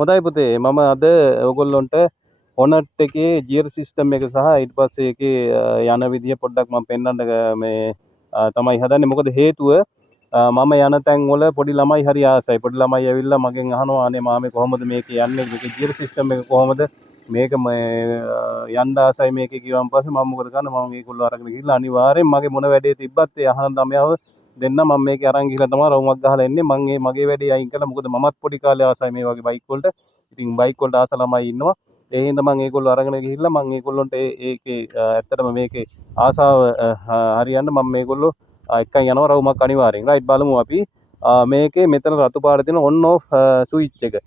හොඳයි පුතේ මම අද ඔයගොල්ලන්ට හොනට් එකේ ගියර් සිස්ටම් එක සහ ඊට පස්සේ ඒකේ යන විදිය පොඩ්ඩක් මම පෙන්වන්න මේ තමයි හදන්නේ. මොකද හේතුව මම යන තැන් වල පොඩි ළමයි හරි ආසයි. පොඩි ළමයි ඇවිල්ලා මගෙන් අහනවා අනේ මාමේ කොහොමද මේක යන්නේ? මේකේ ගියර් සිස්ටම් එක කොහොමද? මේක යන්න ආසයි මේකේ කිව්වන් පස්සේ මම මොකද කරන්නේ? මම ඒගොල්ලෝ අරගෙන ගිහිල්ලා අනිවාර්යෙන් මගේ මොන වැඩේ තිබ්බත් ඒ අහන ළමයාව දෙන්න මම මේක අරන් ගිහලා තමයි රවුමක් ගහලා එන්නේ. මම මගේ වැඩේ අයින් කළා. මොකද මමත් පොඩි කාලේ ආසයි මේ වගේ බයික් වලට. ඉතින් බයික් වලට ආස ළමයි ඉන්නවා. ඒ හින්දා මම ඒගොල්ලෝ අරගෙන ගිහිල්ලා මම ඒගොල්ලොන්ට ඒකේ ඇත්තටම මේකේ ආසාව හරියන්න මම මේගොල්ලෝ එක්කන් යනවා රවුමක් අනිවාර්යෙන්. රයිට් බලමු අපි. මේකේ මෙතන රතු පාට තියෙන ඔන් ඔෆ් ස්විච් එක.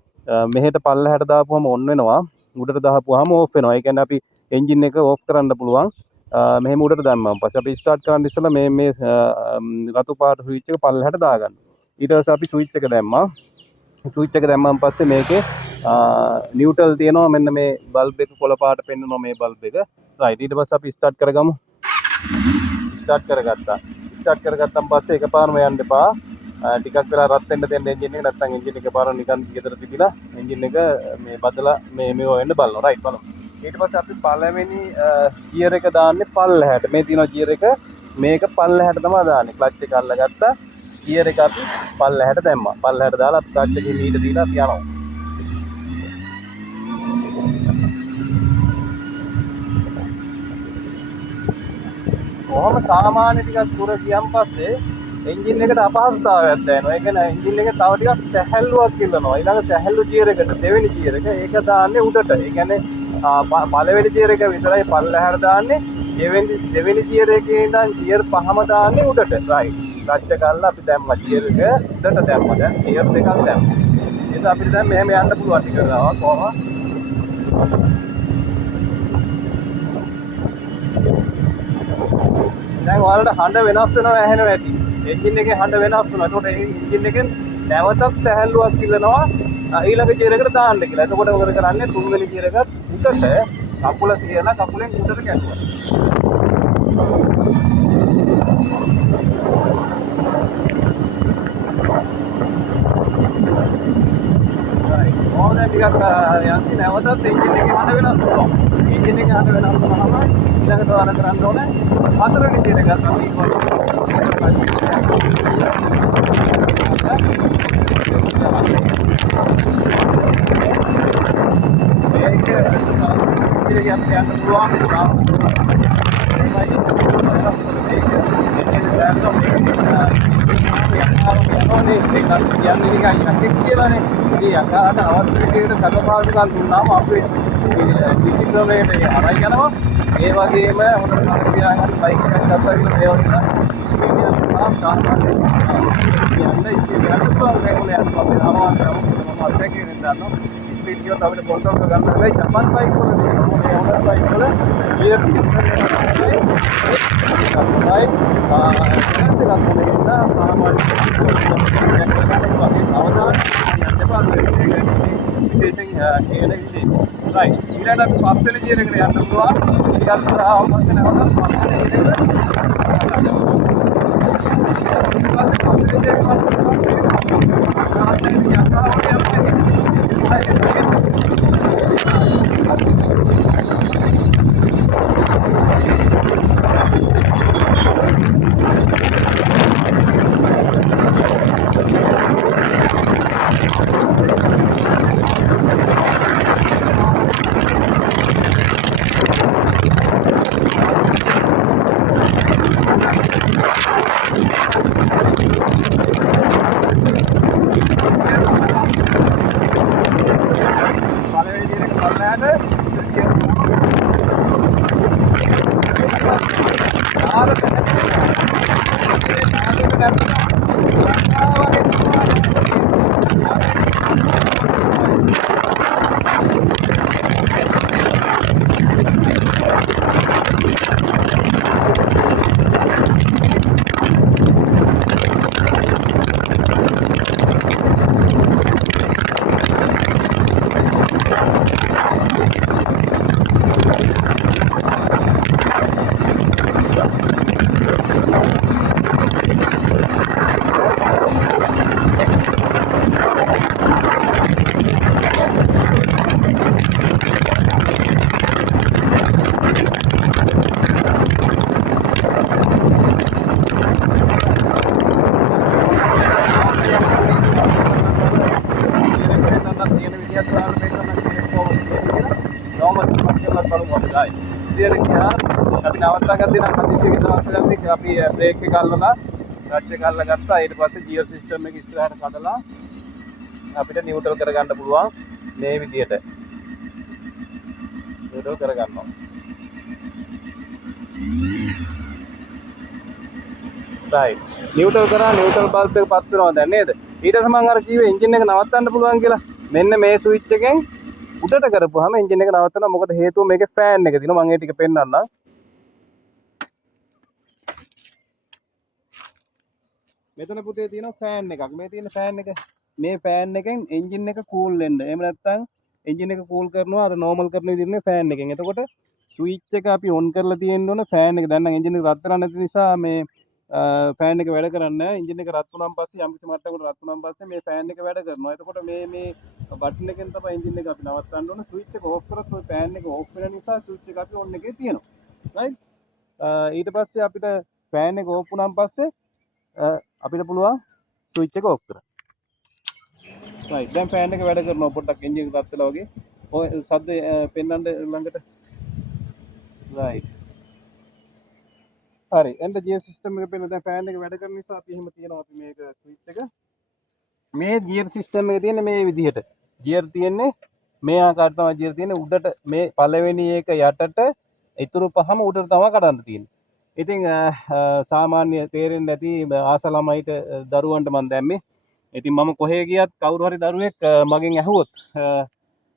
මෙහෙට පල්ලෙහාට දාපුවම ඔන් වෙනවා. උඩට දාපුවාම ඕෆ් වෙනවා. ඒ කියන්නේ අපි එන්ජින් එක ඕෆ් කරන්න පුළුවන්. මෙහෙම උඩට දැම්මම පස්සේ අපි ස්ටාර්ට් කරන්න ඉස්සෙල්ලා මේ රතු පාට ස්විච් එක පල්ලෙහාට දාගන්න. ඊට පස්සේ අපි ස්විච් එක දැම්මා. ස්විච් එක දැම්මම පස්සේ මේකේ නියුට්‍රල් තියෙනවා. මෙන්න මේ බල්බ් එක කොළ පාට පෙන්වනවා මේ බල්බ් එක. රයිට් ඊට පස්සේ අපි ස්ටාර්ට් කරගමු. ස්ටාර්ට් කරගත්තා. ස්ටාර්ට් කරගත්තන් පස්සේ එකපාරම යන්න එපා. ටිකක් වෙලා රත් වෙන්න දෙන්න එන්ජින් එක. නැත්නම් එන්ජින් එක පාරම නිකන් ගෙදර තිබිලා එන්ජින් එක මේ බදලා මේවා වෙන්න බලනවා. රයිට් බලමු. ඊට පස්සේ අපි පළවෙනි ගියර් එක දාන්නේ පල්ලෙහාට. මේ තියෙනවා ගියර් එක. මේක පල්ලෙහාට තමයි දාන්නේ. ක්ලච් එක අල්ලගත්තා. ගියර් එක අපි පල්ලෙහාට දැම්මා. පල්ලෙහාට දාලා අපි ක්ලච් එකේ මීට දීලා අපි යනවා. කොහොම සාමාන්‍ය ටිකක් දුර ගියන් පස්සේ එන්ජින් එකට අපහසුතාවයක් දැනෙනවා. ඒ කියන්නේ එන්ජින් එක තව ටිකක් සැහැල්ලුවක් ඉල්ලනවා. ඊළඟ සැහැල්ලු ගියර් එකට දෙවෙනි ගියර් එක ඒක දාන්නේ උඩට. ඒ කියන්නේ පළවෙනි ගියර් එක විතරයි පල්ලෙහාට දාන්නේ. දෙවෙනි ගියර් එකේ ඉඳන් ගියර් පහම දාන්නේ උඩට. රයිට්. ක්ලච් එක අල්ලලා අපි දැම්මා ගියර් එක උඩට දැම්මා. දැන් ගියර් දෙකක් දැම්මා. ඒක අපිට දැන් මෙහෙම යන්න පුළුවන් ටික ගාව කොහොම දැන් ඔයාලට හඬ වෙනස් වෙනවා ඇහෙනවා ඇති. එන්ජින් එකේ හඬ වෙනස් වෙනවා. ඒකට එන්ජින් එකෙන් නැවතත් සැහැල්ලුවක් ඉල්ලනවා ඊළඟ ගියර් එකට දාන්න කියලා. එතකොට මොකද කරන්නේ? තුන්වෙනි ගියර් එකත් උඩට කකුල තියලා කකුලෙන් උඩට කැඩුවා. ඕනේ ටිකක් යන්ති නැවතත් එන්ජින් එකේ හඬ වෙනස් වෙනවා. එන්ජින් එකේ හඬ වෙනස් වුණාම ඊළඟට වර කරන්න ඕනේ හතරවෙනි ගියර් එකත් අපි යකාට අවශ්‍ය විදිහට සලපාදුකම් දුන්නාම අපේ ඩිසිප්ලිනේට අරයි යනවා. ඒ වගේම හොඳට තියාගන්න බයික් එකක් ගත්තා කියලා ඒ වගේ නම් සාමාන්‍ය යන්න ඉස්සෙල්ලා රෙගුලර් යන්න අපි ආවම මම අත්දැකීම් ගන්නවා. ස්පීඩ් කියොත් අපිට කන්ට්‍රෝල් කරගන්න බැහැ. ජපාන් බයික් වල තියෙනවා. මේ හොඳ බයික් වල ගියර් සිස්ටම් එක ඊළඟට පස්වෙනි ගියර් එකට යන්න පුළුවන්. ටිකක් දුර ආවම පස්සේ නැවතත් පස්වෙනි ගියර් එකට නවත්තා ගත්තේ නම් හදිස්සියක නවත්තා ගත්තේ අපි බ්‍රේක් එක අල්ලලා ක්ලච් එක අල්ලලා ගත්තා. ඊට පස්සේ ගියර් සිස්ටම් එක ඉස්සරහට කඩලා අපිට නියුට්‍රල් කරගන්න පුළුවන් මේ විදියට. නියුට්‍රල් කරගන්නවා. right. නියුට්‍රල් කරා නියුට්‍රල් බල්බ් එක පත් වෙනවා දැන් නේද? ඊට පස්සේ මම අර කිව්වේ එන්ජින් එක නවත්තන්න පුළුවන් කියලා. මෙන්න මේ ස්විච් එකෙන් උඩට කරපුවාම එන්ජින් එක නවත්තනවා. මොකද හේතුව මේකේ ෆෑන් එක තියෙනවා. මම ඒ ටික පෙන්නන්නම්. මෙතන පුතේ තියෙනවා ෆෑන් එකක්. මේ තියෙන ෆෑන් එක මේ ෆෑන් එකෙන් එන්ජින් එක කූල් වෙන්න. එහෙම නැත්නම් එන්ජින් එක කූල් කරනවා අර නෝමල් කරන විදිහට ෆෑන් එකෙන්. එතකොට ස්විච් එක අපි ඔන් කරලා තියෙන්න ඕන ෆෑන් එක. දැන් නම් එන්ජින් එක රත් වෙලා නැති නිසා මේ ෆෑන් එක වැඩ කරන්නේ නැහැ. එන්ජින් එක රත් වුණාන් පස්සේ යම්කිසි මට්ටමකට රත් වුණාන් පස්සේ මේ ෆෑන් එක වැඩ කරනවා. එතකොට මේ බටන් එකෙන් තමයි එන්ජින් එක අපි නවත්තන්න ඕන. ස්විච් එක ඕෆ් කරොත් ඔය ෆෑන් එක ඕෆ් වෙන නිසා ස්විච් එක අපි ඔන් එකේ තියෙනවා. රයිට්. ඊට පස්සේ අපිට ෆෑන් එක ඕෆ් වුණාන් පස්සේ අපිට පුළුවන් ස්විච් එක ඕෆ් කරන්න. right දැන් ෆෑන් එක වැඩ කරනවා පොඩ්ඩක් එන්ජින් එක රත් වෙලා වගේ. ඔය සද්ද පෙන්නන්න ළඟට. right හරි එන්න ගියර් සිස්ටම් එක පෙන්න දැන් ෆෑන් එක වැඩ කරන නිසා අපි එහෙම තියනවා අපි මේක ස්විච් එක. මේ ගියර් සිස්ටම් එක තියෙන්නේ මේ විදිහට. ගියර් තියෙන්නේ මේ ආකාරයට තමයි ගියර් තියෙන්නේ උඩට මේ පළවෙනි එක යටට ඉතුරු පහම උඩට තමයි කඩන්න තියෙන්නේ. ඉතින් සාමාන්‍ය තේරෙන්නේ නැති ආස ළමයිට දරුවන්ට මම දැම්මේ. ඉතින් මම කොහේ ගියත් කවුරු හරි දරුවෙක් මගෙන් ඇහුවොත්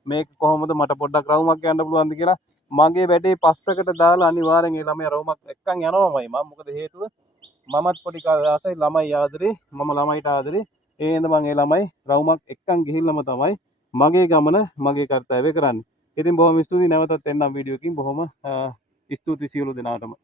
මේක කොහොමද මට පොඩ්ඩක් රවුමක් යන්න පුළුවන්ද කියලා මගේ වැඩේ පස්සකට දාලා අනිවාර්යෙන් ඒ ළමයා රවුමක් එක්කන් යනවාමයි. මම මොකද හේතුව මමත් පොඩි කාලේ ආසයි ළමයි ආදරේ මම ළමයිට ආදරේ ඒ හින්දා මම ඒ ළමයි රවුමක් එක්කන් ගිහිල්ලාම තමයි මගේ ගමන මගේ කර්තව්‍ය කරන්නේ. ඉතින් බොහොම ස්තුතියි නැවතත් එන්නම් වීඩියෝ එකකින් බොහොම ස්තුතියි සියලු දෙනාටම.